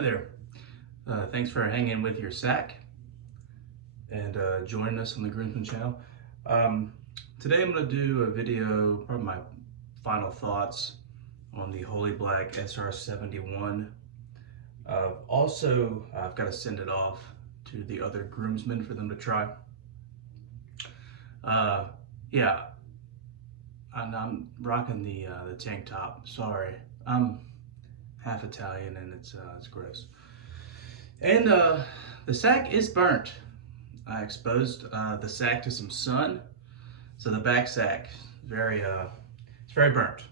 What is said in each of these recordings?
Hi there. Thanks for hanging with your sack and joining us on the Groomsman channel. Today I'm going to do a video, probably my final thoughts on the Holy Black SR71. Also, I've got to send it off to the other groomsmen for them to try. Yeah, and I'm rocking the tank top. Sorry, I'm half Italian and it's gross. And the sack is burnt. I exposed the sack to some sun, so the back sack it's very burnt.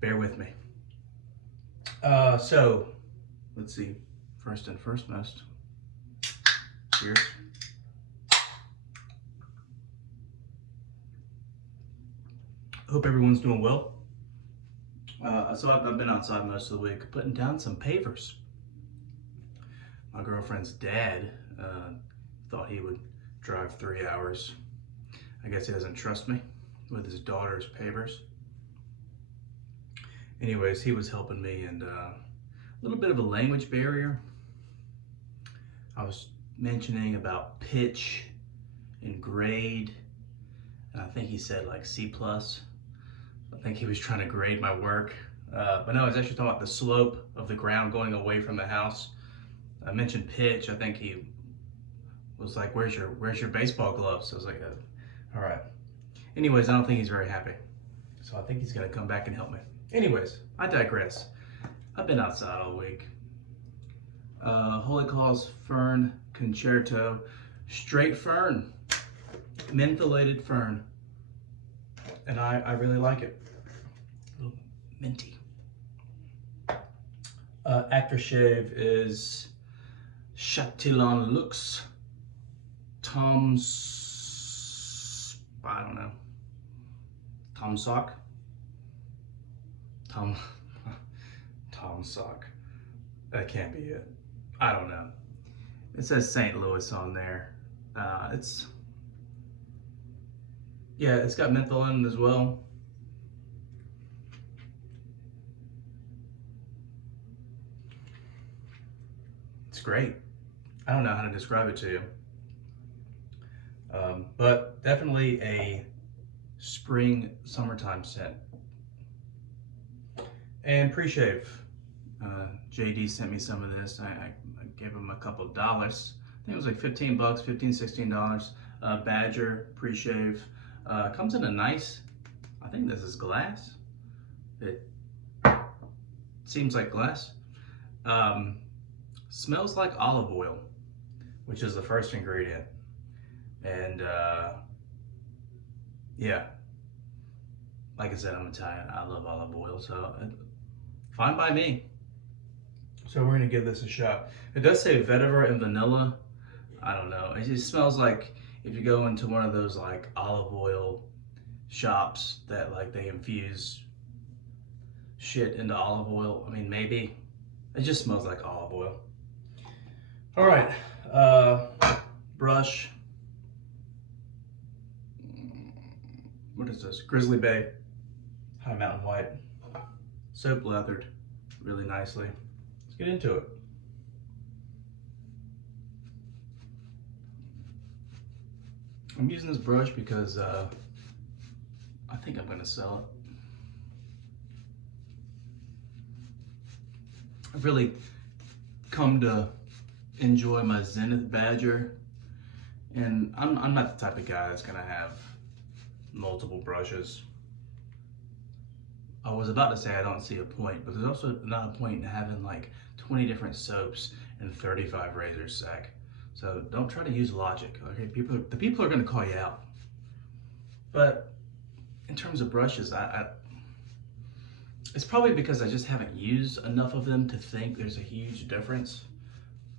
Bear with me. So let's see. First and foremost, cheers. Hope everyone's doing well. So I've been outside most of the week putting down some pavers. My girlfriend's dad thought he would drive 3 hours. I guess he doesn't trust me with his daughter's pavers. Anyways, he was helping me, and a little bit of a language barrier. I was mentioning about pitch and grade, and I think he said like C+. I think he was trying to grade my work. But no, I was actually talking about the slope of the ground going away from the house. I mentioned pitch. I think he was like, where's your baseball gloves? I was like, all right. Anyways, I don't think he's very happy. So I think he's gonna come back and help me. Anyways, I digress. I've been outside all week. Holy Claus Fern Concerto, straight fern, mentholated fern. And I really like it. A little minty. Aftershave is Chatillon Luxe. I don't know. Tom Sock? Tom Sock. That can't be it. I don't know. It says St. Louis on there. It's got menthol in it as well. It's great. I don't know how to describe it to you. But definitely a spring, summertime scent. And pre-shave. JD sent me some of this. I gave him a couple dollars. I think it was like $15, $15, $16. Badger pre-shave. Comes in a nice, I think this is glass. It seems like glass. Smells like olive oil, which is the first ingredient. And yeah, like I said, I'm Italian. I love olive oil, so fine by me. So we're gonna give this a shot. It does say vetiver and vanilla. I don't know. It just smells like if you go into one of those like olive oil shops that like they infuse shit into olive oil. I mean, maybe. It just smells like olive oil. All right, brush. What is this? Grizzly Bay High Mountain White. Soap lathered really nicely. Let's get into it. I'm using this brush because I think I'm gonna sell it. I've really come to enjoy my Zenith Badger, and I'm not the type of guy that's gonna have multiple brushes. I was about to say I don't see a point, but there's also not a point in having like 20 different soaps and 35 razors sack. So don't try to use logic, okay? The people are gonna call you out. But in terms of brushes, it's probably because I just haven't used enough of them to think there's a huge difference.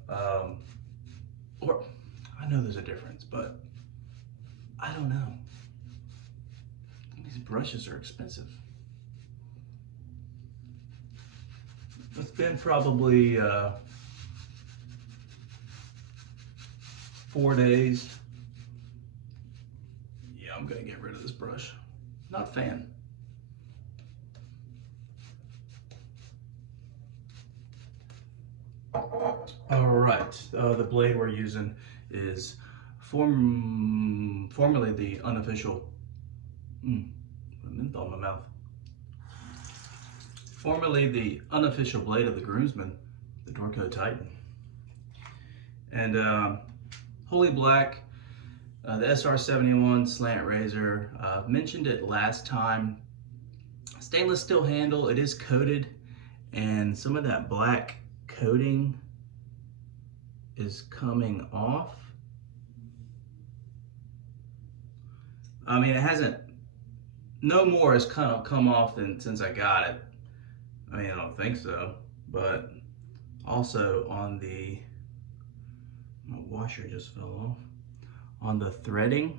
Or I know there's a difference, but I don't know. These brushes are expensive. It's been probably 4 days. Yeah, I'm gonna get rid of this brush. Not a fan. All right, the blade we're using is formerly the unofficial, menthol in my mouth. Formerly the unofficial blade of the groomsman, the Dorco Titan. And Holy Black, the SR71 slant razor. Mentioned it last time. Stainless steel handle, it is coated, and some of that black coating is coming off. I mean, it hasn't, no more has kind of come off than since I got it. I mean, I don't think so, but also on the, my washer just fell off. On the threading,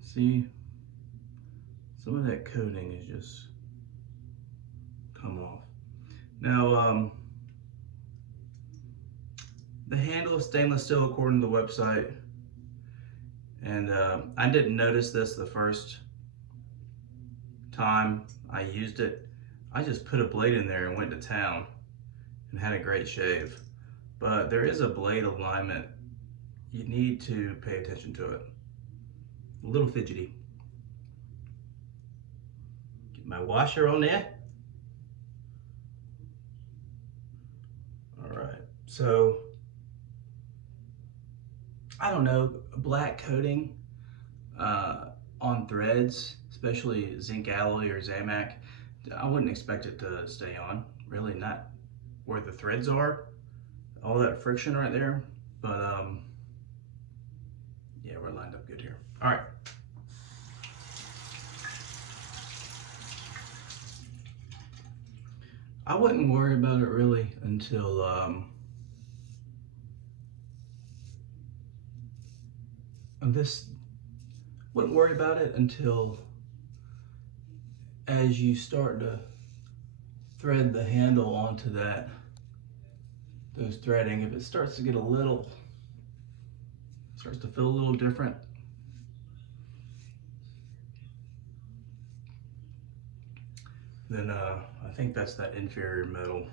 see, some of that coating is just come off. Now, the handle is stainless steel according to the website, and I didn't notice this the first time I used it. I just put a blade in there and went to town and had a great shave. But there is a blade alignment. You need to pay attention to it. A little fidgety. Get my washer on there. All right, so I don't know, black coating on threads, especially zinc alloy or Zamac, I wouldn't expect it to stay on. Really, not where the threads are, all that friction right there. But yeah, we're lined up good here. All right. I wouldn't worry about it really until wouldn't worry about it until as you start to thread the handle onto those threading. If it starts to get starts to feel a little different, then I think that's that inferior metal.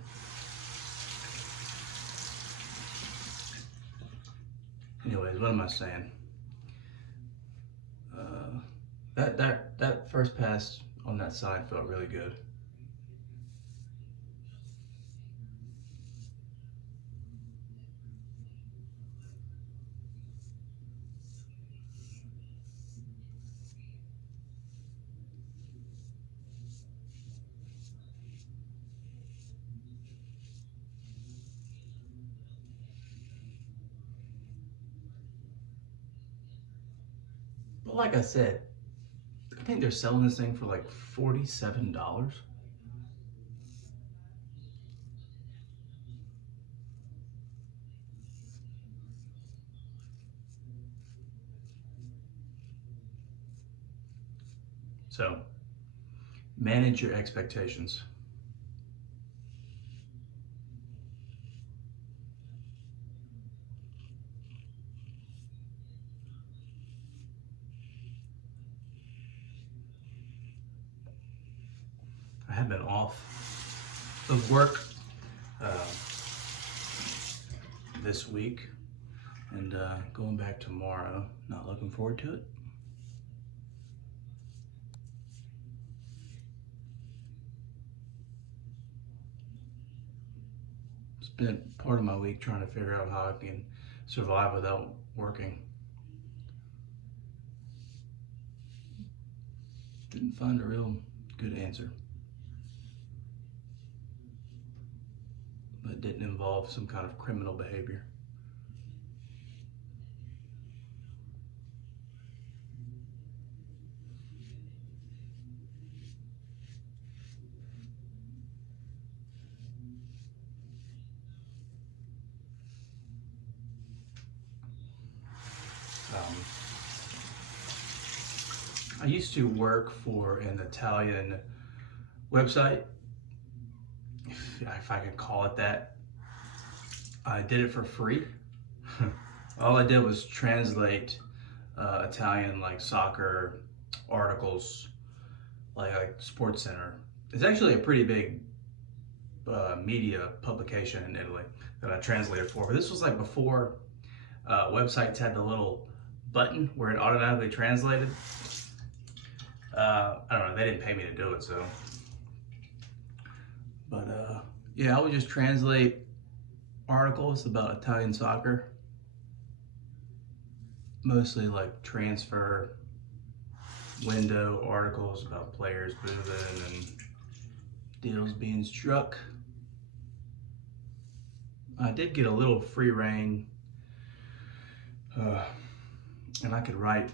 Anyways, what am I saying? That first pass on that side felt really good. But like I said, I think they're selling this thing for like $47. So manage your expectations. I have been off of work this week and going back tomorrow. Not looking forward to it. Spent part of my week trying to figure out how I can survive without working. Didn't find a real good answer. But it didn't involve some kind of criminal behavior. I used to work for an Italian website, if I could call it that. I did it for free. All I did was translate Italian like soccer articles, like Sports Center. It's actually a pretty big media publication in Italy that I translated for. But this was like before websites had the little button where it automatically translated. I don't know, they didn't pay me to do it, so. But yeah, I would just translate articles about Italian soccer. Mostly like transfer window articles about players moving and deals being struck. I did get a little free reign, and I could write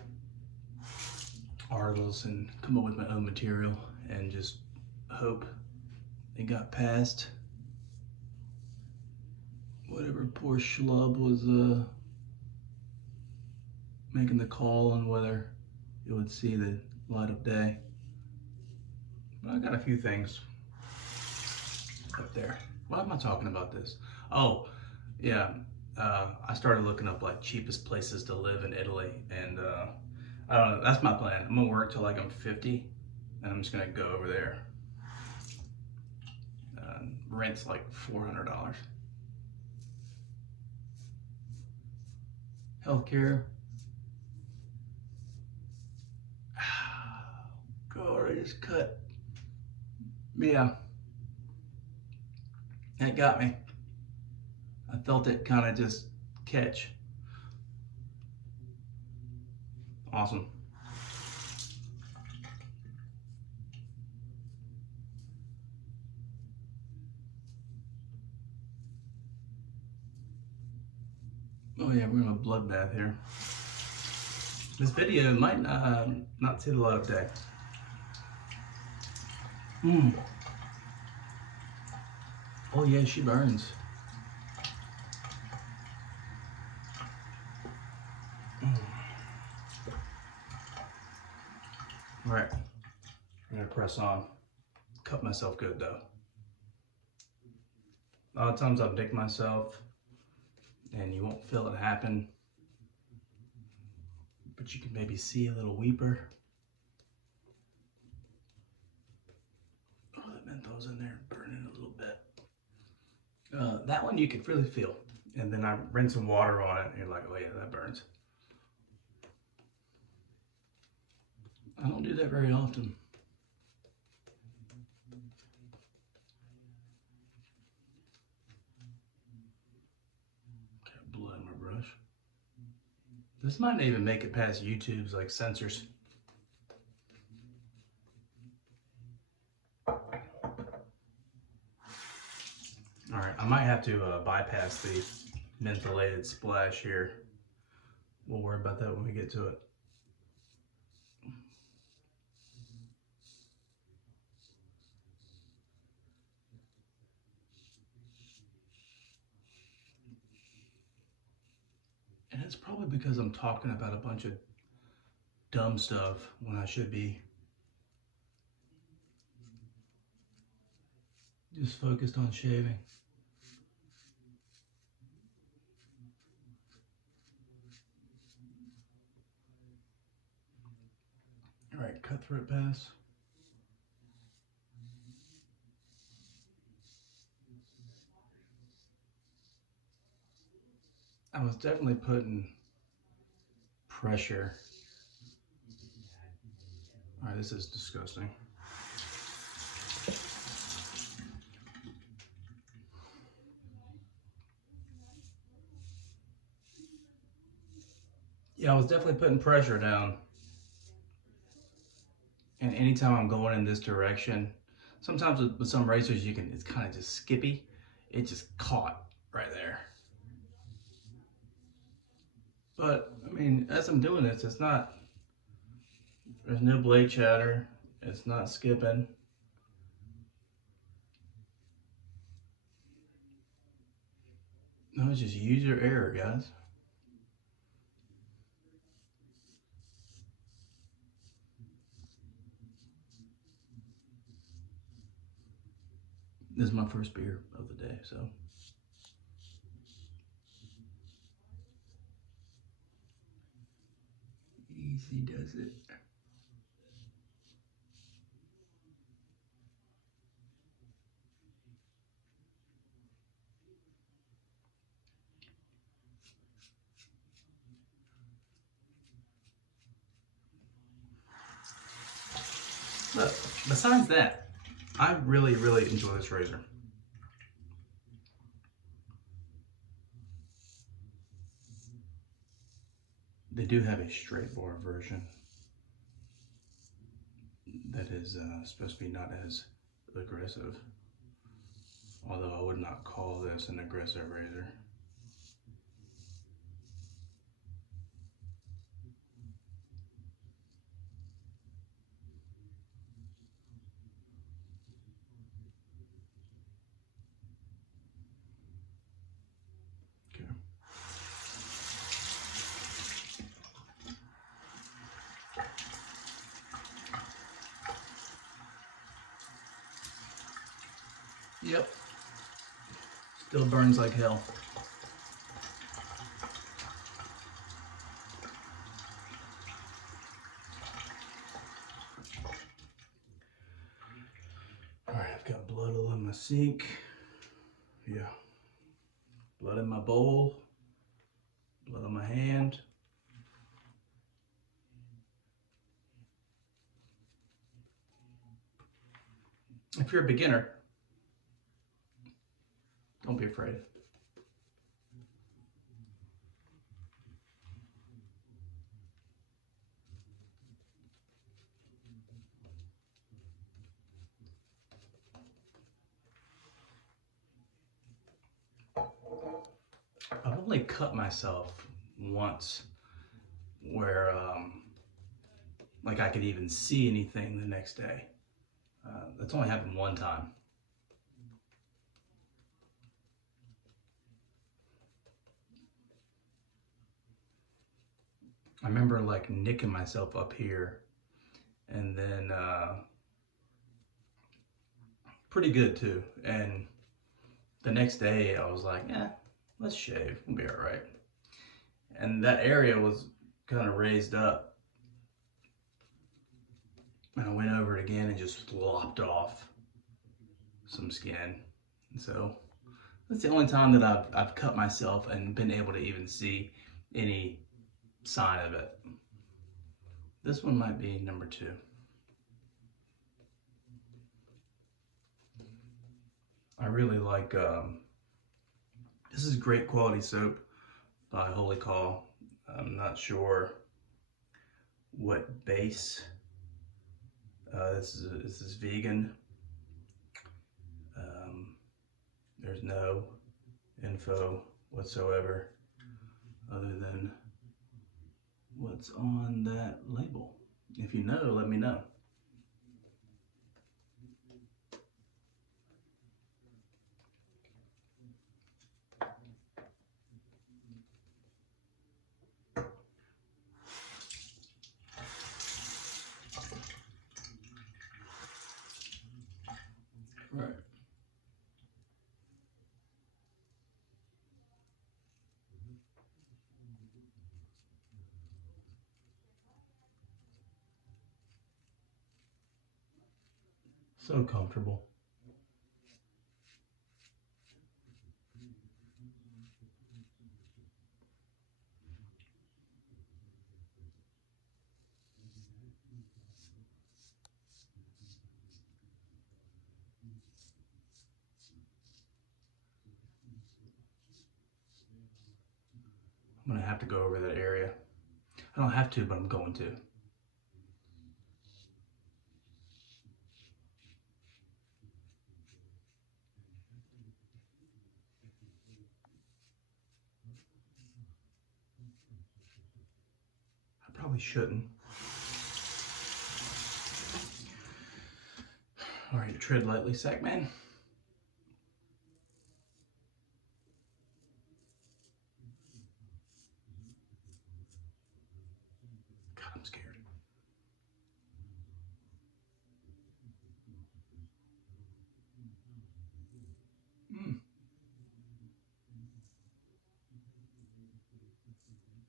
articles and come up with my own material and just hope it got past whatever poor schlub was making the call on whether it would see the light of day. But I got a few things up there. Why am I talking about this? Oh, yeah. I started looking up like cheapest places to live in Italy, and I don't know. That's my plan. I'm gonna work till like I'm 50, and I'm just gonna go over there. Rent's like $400. Healthcare. God, I just cut. Yeah, that got me. I felt it kind of just catch. Awesome. Oh yeah, we're in a bloodbath here. This video might not see the light of day. Oh yeah, she burns. All right, I'm gonna press on. Cut myself good though. A lot of times I'll nick myself and you won't feel it happen, but you can maybe see a little weeper. Oh, that menthol's in there burning a little bit. That one you could really feel. And then I rinse some water on it and you're like, oh yeah, that burns. I don't do that very often. Got blood on my brush. This might not even make it past YouTube's like censors. All right, I might have to bypass the mentholated splash here. We'll worry about that when we get to it. And it's probably because I'm talking about a bunch of dumb stuff when I should be just focused on shaving. All right, cutthroat pass. I was definitely putting pressure. All right, this is disgusting. Yeah, I was definitely putting pressure down. And anytime I'm going in this direction, sometimes with some racers, it's kind of just skippy. It just caught right there. But, I mean, as I'm doing this, there's no blade chatter. It's not skipping. No, it's just user error, guys. This is my first beer of the day, so. Easy does it. But besides that, I really, really enjoy this razor. They do have a straight bore version that is supposed to be not as aggressive. Although I would not call this an aggressive razor. Okay. Yep. Still burns like hell. Alright, I've got blood all in my sink. Yeah. Blood in my bowl. Blood on my hand. If you're a beginner, don't be afraid. I've only cut myself once where like I could even see anything the next day. That's only happened one time. I remember like nicking myself up here, and then pretty good too. And the next day I was like, let's shave, we'll be all right. And that area was kind of raised up. And I went over it again and just lopped off some skin. And so that's the only time that I've cut myself and been able to even see any sign of it. This one might be number 2. I really like, this is great quality soap by Holy Call. I'm not sure what base. This is vegan. There's no info whatsoever other than what's on that label. If you know, let me know. Right. So comfortable. I'm gonna have to go over that area. I don't have to, but I'm going to. I probably shouldn't. All right, tread lightly, Sackman. God, I'm scared.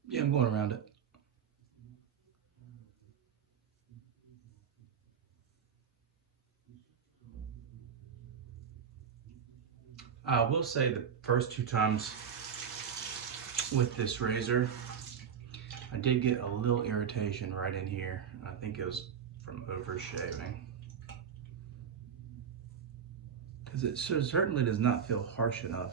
Yeah, I'm going around it. I will say the first 2 times with this razor, I did get a little irritation right in here. I think it was from over shaving. because it certainly does not feel harsh enough.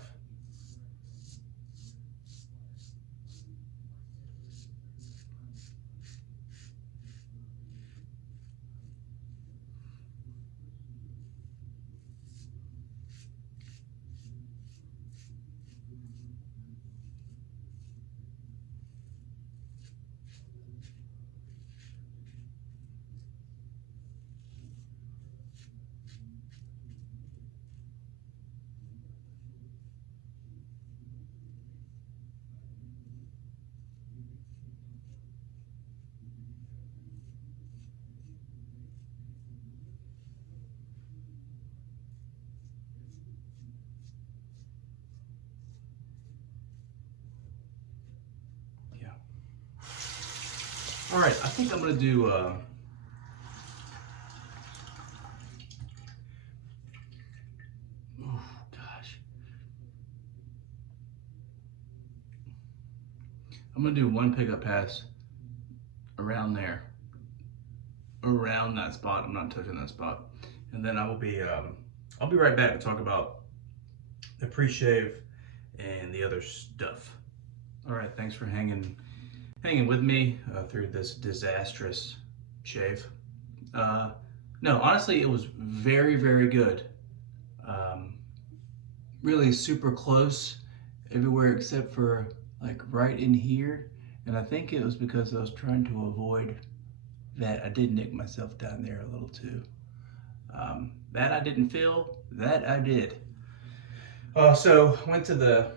Yeah. All right, I think I'm gonna do oh gosh. I'm gonna do one pickup pass around there, around that spot. I'm not touching that spot, and then I'll be right back to talk about the pre-shave and the other stuff. All right, thanks for hanging with me through this disastrous shave. No, honestly, it was very, very good. Um, really super close everywhere except for like right in here. And I think it was because I was trying to avoid that I did nick myself down there a little too. That I didn't feel, that I did. So went to the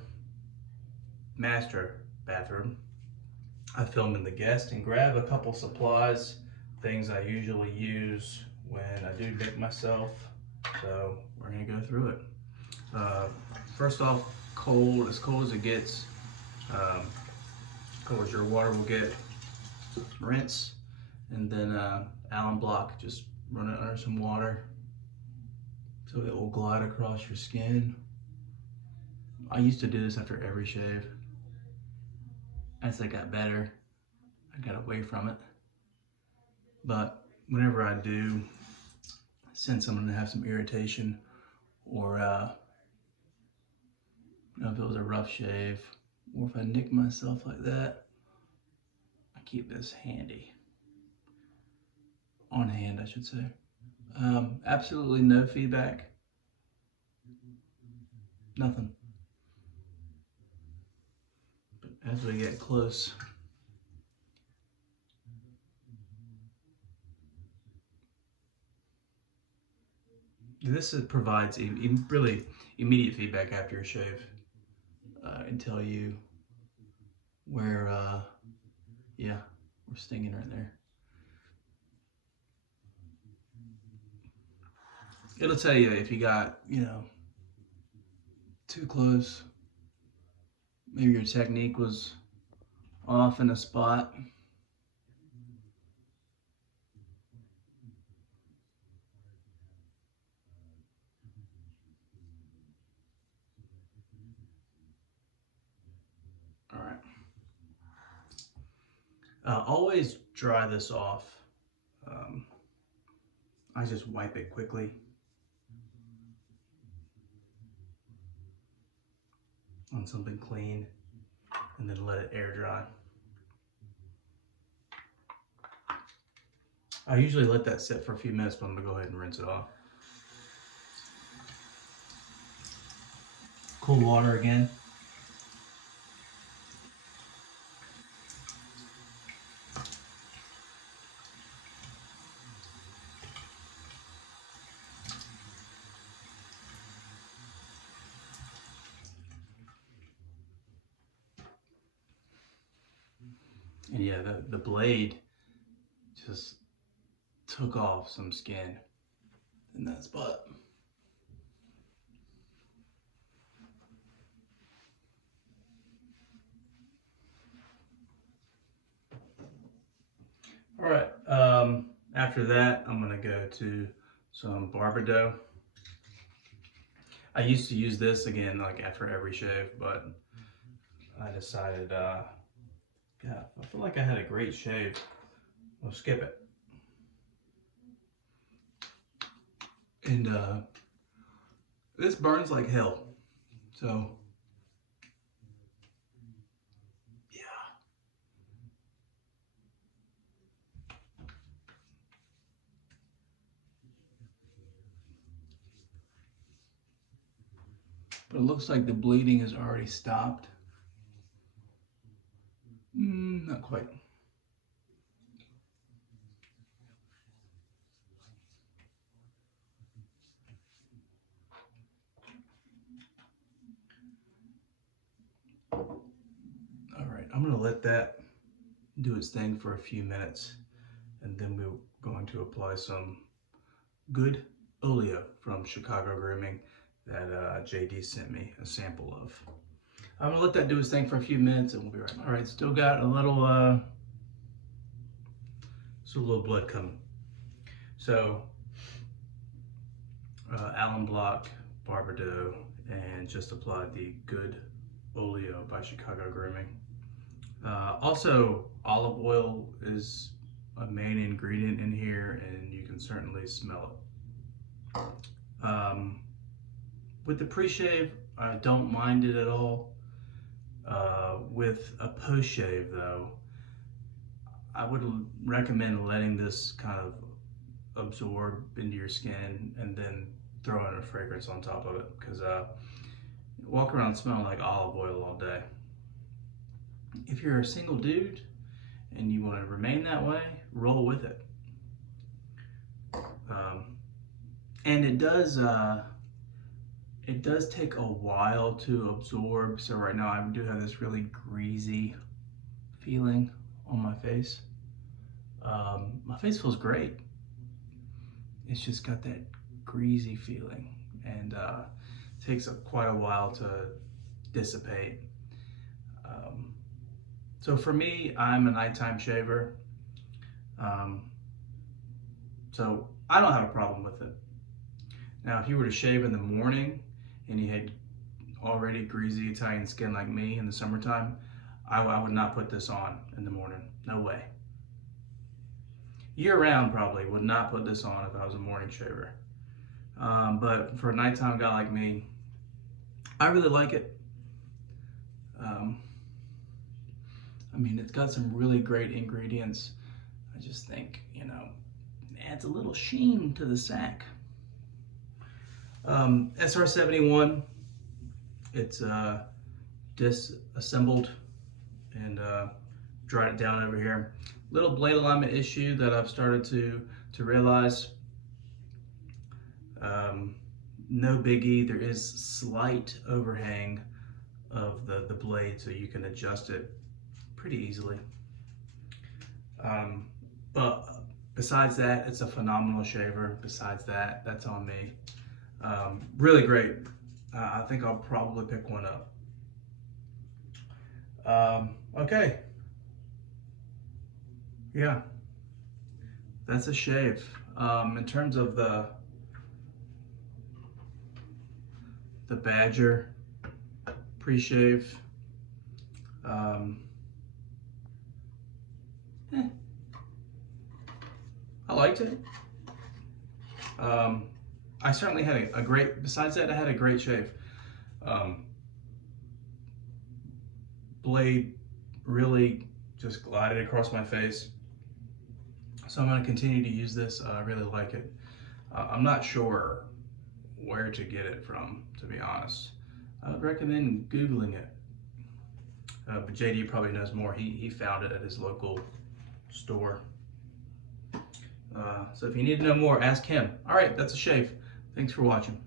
master bathroom. I film in the guest and grab a couple supplies, things I usually use when I do nick myself. So we're gonna go through it. First off, cold, as cold as it gets, cold as your water will get. Rinse, and then Allen block, just run it under some water so it will glide across your skin. I used to do this after every shave. As I got better, I got away from it. But whenever I do, since I'm gonna have some irritation, or if it was a rough shave, or if I nick myself like that, I keep this handy. On hand, I should say. Absolutely no feedback. Nothing. But as we get close, this provides really immediate feedback after your shave and tell you where, yeah, we're stinging right there. It'll tell you if you got, too close. Maybe your technique was off in a spot. All right. Always dry this off. I just wipe it quickly on something clean and then let it air dry. I usually let that sit for a few minutes, but I'm gonna go ahead and rinse it off. Cool water again. And yeah, the blade just took off some skin in that spot. All right, after that, I'm gonna go to some barber dough. I used to use this again, like after every shave, but I decided, God, I feel like I had a great shave. I'll skip it. And this burns like hell. So, yeah. But it looks like the bleeding has already stopped. Not quite. All right, I'm gonna let that do its thing for a few minutes, and then we're going to apply some good oleo from Chicago Grooming that JD sent me a sample of. I'm gonna let that do its thing for a few minutes, and we'll be right back. All right, still got a little blood coming. So Allen Block, Barbado, and just applied the Good Oleo by Chicago Grooming. Also, olive oil is a main ingredient in here, and you can certainly smell it. With the pre-shave, I don't mind it at all. With a post-shave though, I would recommend letting this kind of absorb into your skin and then throw in a fragrance on top of it, because walk around smelling like olive oil all day. If you're a single dude and you want to remain that way, roll with it. And it does take a while to absorb. So right now I do have this really greasy feeling on my face. My face feels great. It's just got that greasy feeling, and takes quite a while to dissipate. So for me, I'm a nighttime shaver. So I don't have a problem with it. Now, if you were to shave in the morning and you had already greasy Italian skin like me in the summertime, I would not put this on in the morning. No way. Year round, probably would not put this on if I was a morning shaver. But for a nighttime guy like me, I really like it. I mean, it's got some really great ingredients. I just think, adds a little sheen to the sack. SR71, it's disassembled and dried it down over here. Little blade alignment issue that I've started to realize. No biggie. There is slight overhang of the blade, so you can adjust it pretty easily. But besides that, it's a phenomenal shaver. Besides that, that's on me. Really great. I think I'll probably pick one up. Okay. Yeah, that's a shave. In terms of the Badger pre-shave, I liked it. I certainly had a great, besides that, I had a great shave. Blade really just glided across my face. So I'm going to continue to use this. I really like it. I'm not sure where to get it from, to be honest. I would recommend Googling it. But JD probably knows more. He found it at his local store. So if you need to know more, ask him. All right, that's a shave. Thanks for watching.